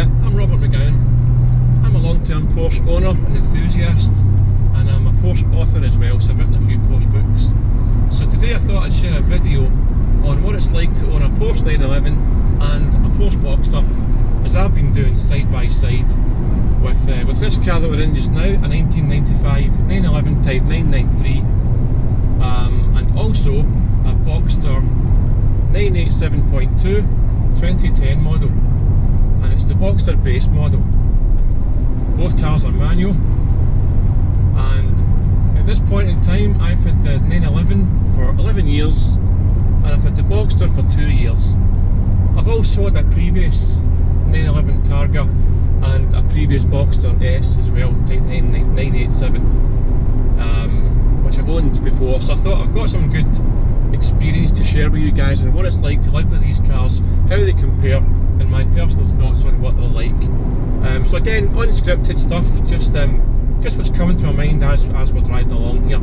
Hiya, I'm Robert McGowan. I'm a long-term Porsche owner and enthusiast, and I'm a Porsche author as well, so I've written a few Porsche books. So today I thought I'd share a video on what it's like to own a Porsche 911 and a Porsche Boxster, as I've been doing side by side with this car that we're in just now, a 1995 911 Type 993, and also a Boxster 987.2 2010 model, and it's the Boxster base model. Both cars are manual, and at this point in time I've had the 911 for 11 years and I've had the Boxster for 2 years. I've also had a previous 911 Targa and a previous Boxster S as well, Type 987, which I've owned before, so I thought I've got some good experience to share with you guys and what it's like to live with these cars, how they compare, and my personal thoughts on what they're like. So again, unscripted stuff, just what's coming to my mind as we're driving along here.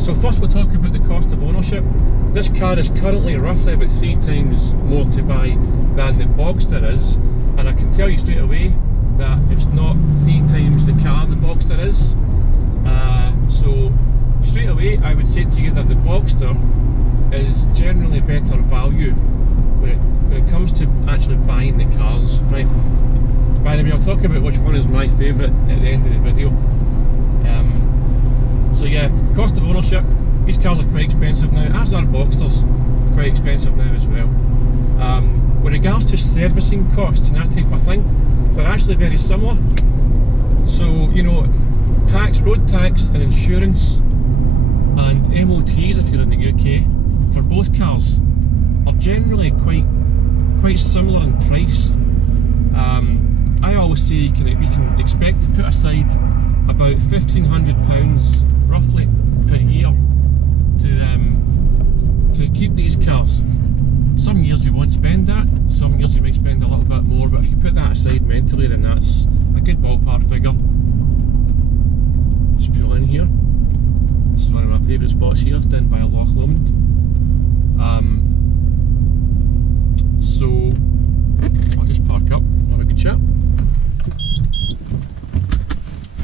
So first we'll talk about the cost of ownership. This car is currently roughly about 3 times more to buy than the Boxster is, and I can tell you straight away that it's not 3 times the car the Boxster is. So straight away I would say to you that the Boxster is generally better value when it comes to actually buying the cars, right? By the way, I'll talk about which one is my favourite at the end of the video. So yeah, cost of ownership, these cars are quite expensive now, as are Boxsters, quite expensive now as well. With regards to servicing costs and that type of thing, they're actually very similar. So, you know, tax, road tax and insurance and MOTs if you're in the UK for both cars are generally quite similar in price. I always say you can expect to put aside about £1,500 roughly per year to keep these cars. Some years you won't spend that, some years you might spend a little bit more, but if you put that aside mentally, then that's a good ballpark figure. Just pull in here. This is one of my favourite spots here, down by Loch Lomond. So I'll just park up, have a good chat.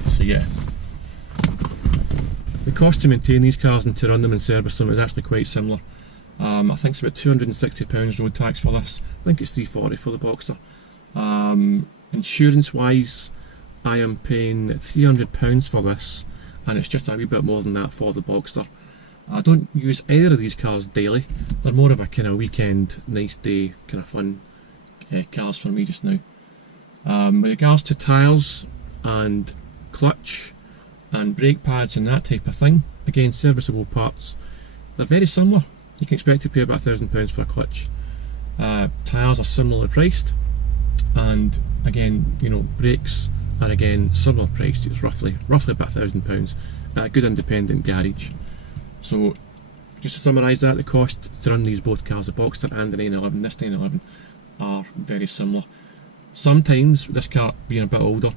So yeah, the cost to maintain these cars and to run them and service them is actually quite similar. I think it's about £260 road tax for this. I think it's £340 for the Boxster. Insurance wise, I am paying £300 for this, and it's just a wee bit more than that for the Boxster. I don't use either of these cars daily. They're more of a kind of weekend, nice day, kind of fun cars for me just now. With regards to tyres and clutch and brake pads and that type of thing, again, serviceable parts, they're very similar. You can expect to pay about £1,000 for a clutch. Tyres are similarly priced, and again, you know, brakes are again similar priced. It's roughly about £1,000 at a good independent garage. So just to summarise that, the cost to run these both cars, the Boxster and the 911, this 911, are very similar. Sometimes, this car being a bit older,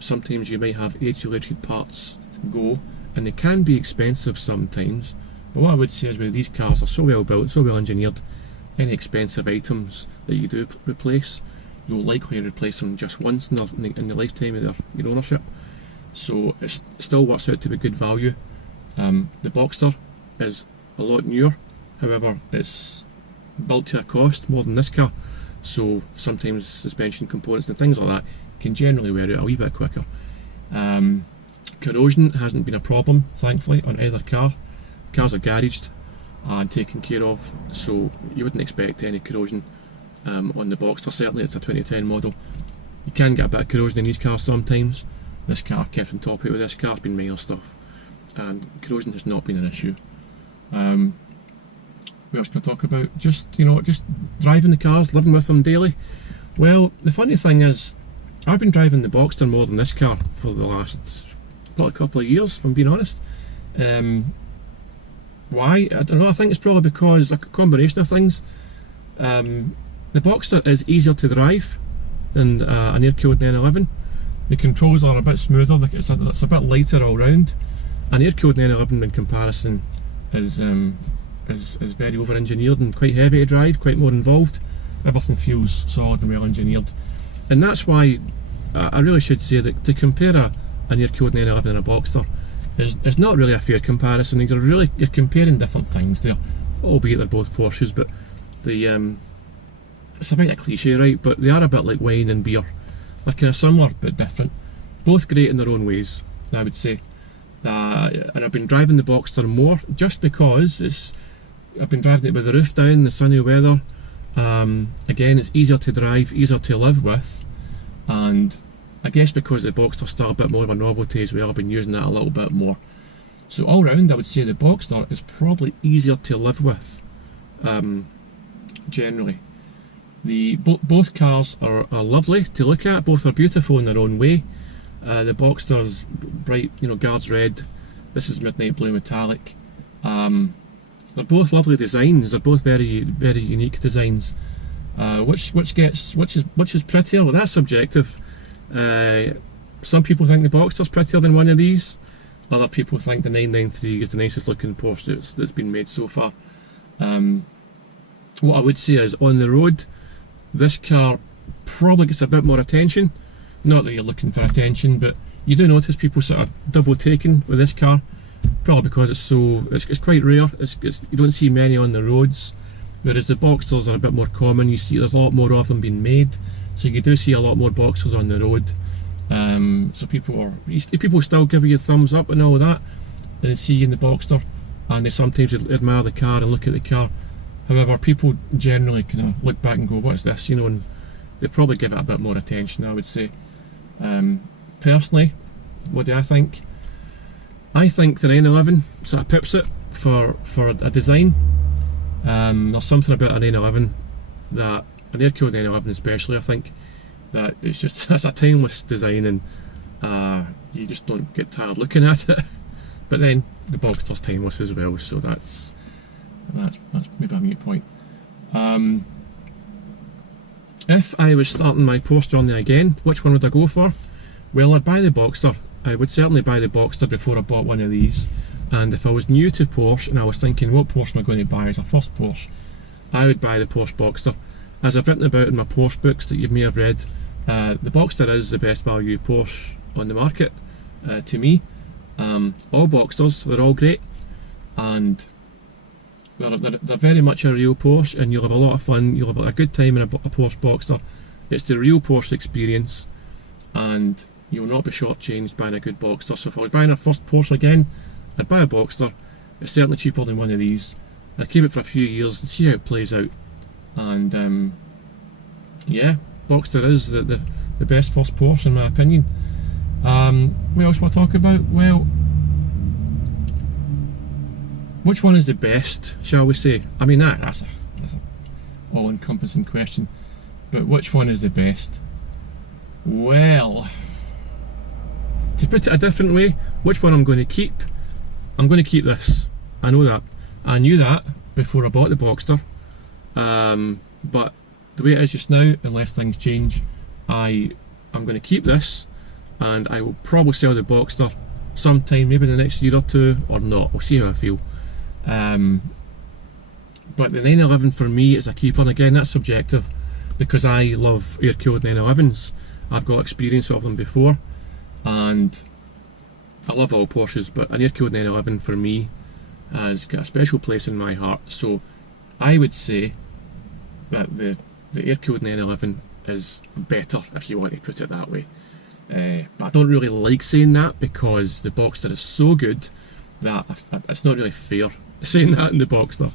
sometimes you might have age-related parts go, and they can be expensive sometimes. But what I would say is, with these cars are so well built, so well engineered, any expensive items that you do replace, you'll likely replace them just once in the lifetime of your ownership. So it still works out to be good value. The Boxster is a lot newer, however it's built to a cost more than this car, so sometimes suspension components and things like that can generally wear out a wee bit quicker. Corrosion hasn't been a problem, thankfully, on either car. Cars are garaged and taken care of, so you wouldn't expect any corrosion on the Boxster. Certainly it's a 2010 model. You can get a bit of corrosion in these cars sometimes. This car, I've kept on top of it with this car, it's been minor stuff, and corrosion has not been an issue. What else can I talk about? Just driving the cars, living with them daily. Well, the funny thing is, I've been driving the Boxster more than this car for the last probably couple of years, if I'm being honest. Why? I don't know. I think it's probably because a combination of things. The Boxster is easier to drive than an air-cooled 911. The controls are a bit smoother, it's a bit lighter all round. An air-cooled 911 in comparison is very over-engineered and quite heavy to drive, quite more involved. Everything feels solid and well engineered. And that's why I really should say that to compare an air-cooled 911 and a Boxster is not really a fair comparison. You're comparing different things there, albeit they're both Porsches, but it's a bit of a cliche, right? But they are a bit like wine and beer. They're kind of similar but different. Both great in their own ways, I would say. And I've been driving the Boxster more just because I've been driving it with the roof down, the sunny weather. Again, it's easier to drive, easier to live with, and I guess because the Boxster's still a bit more of a novelty as well, I've been using that a little bit more. So all round, I would say the Boxster is probably easier to live with, generally. Both cars are lovely to look at. Both are beautiful in their own way. The Boxster's bright, guards red. This is midnight blue metallic. They're both lovely designs. They're both very, very unique designs. Which is prettier? Well, that's subjective. Some people think the Boxster's prettier than one of these. Other people think the 993 is the nicest looking Porsche that's been made so far. What I would say is, on the road, this car probably gets a bit more attention. Not that you're looking for attention, but you do notice people sort of double taking with this car, probably because it's quite rare. You don't see many on the roads, whereas the Boxsters are a bit more common. There's a lot more of them being made, so you do see a lot more Boxsters on the road. So people still give you a thumbs up and all of that, and they see you in the Boxster, and they sometimes admire the car and look at the car. However, people generally kind of look back and go, "What's this?" And they probably give it a bit more attention, I would say. Personally, what do I think? I think the 911 sort of pips it for a design. There's something about a 911 that, an air-cooled 911 especially, I think, that it's a timeless design, and you just don't get tired looking at it. But then the Boxster's timeless as well, so that's maybe a mute point. If I was starting my Porsche journey again, which one would I go for? Well, I'd buy the Boxster. I would certainly buy the Boxster before I bought one of these. And if I was new to Porsche and I was thinking, what Porsche am I going to buy as a first Porsche, I would buy the Porsche Boxster. As I've written about in my Porsche books that you may have read, the Boxster is the best value Porsche on the market, to me. All Boxsters, they're all great, and they're very much a real Porsche, and you'll have a lot of fun. You'll have a good time in a Porsche Boxster. It's the real Porsche experience, and you'll not be shortchanged buying a good Boxster. So if I was buying a first Porsche again, I'd buy a Boxster. It's certainly cheaper than one of these. I'd keep it for a few years and see how it plays out. And yeah, Boxster is the best first Porsche in my opinion. What else will I talk about? Well, which one is the best, shall we say? I mean, that's a all-encompassing question. But which one is the best? Well, to put it a different way, which one I'm going to keep? I'm going to keep this. I know that. I knew that before I bought the Boxster. But the way it is just now, unless things change, I'm going to keep this, and I will probably sell the Boxster sometime, maybe in the next year or two, or not. We'll see how I feel. But the 911 for me is a keeper, and again, that's subjective, because I love air-cooled 911s. I've got experience of them before, and I love all Porsches, but an air-cooled 911 for me has got a special place in my heart. So I would say that the air-cooled 911 is better, if you want to put it that way. But I don't really like saying that, because the Boxster is so good that it's not really fair saying that in the Boxster.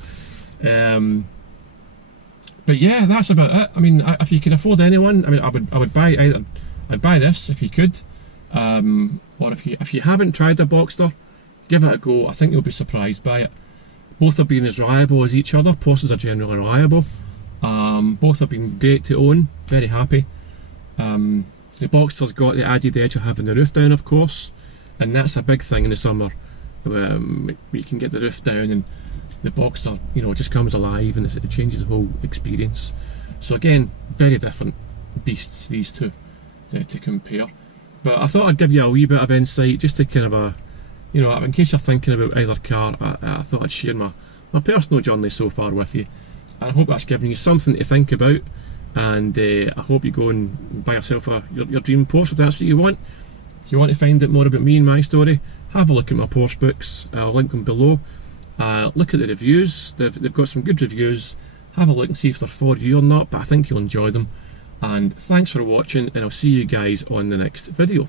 But yeah, that's about it. I mean, if you can afford anyone, I mean, I would buy either. I'd buy this if you could, or if you haven't tried the Boxster, give it a go. I think you'll be surprised by it. Both have been as reliable as each other. Porsches are generally reliable. Both have been great to own. Very happy. The Boxster's got the added edge of having the roof down, of course, and that's a big thing in the summer. You can get the roof down, and the Boxster, just comes alive, and it changes the whole experience. So again, very different beasts, these two, to compare. But I thought I'd give you a wee bit of insight, just to kind of in case you're thinking about either car. I thought I'd share my personal journey so far with you, and I hope that's given you something to think about. and I hope you go and buy yourself your dream Porsche if that's what you want. If you want to find out more about me and my story, have a look at my Porsche books. I'll link them below. Look at the reviews. They've got some good reviews. Have a look and see if they're for you or not, but I think you'll enjoy them. And thanks for watching, and I'll see you guys on the next video.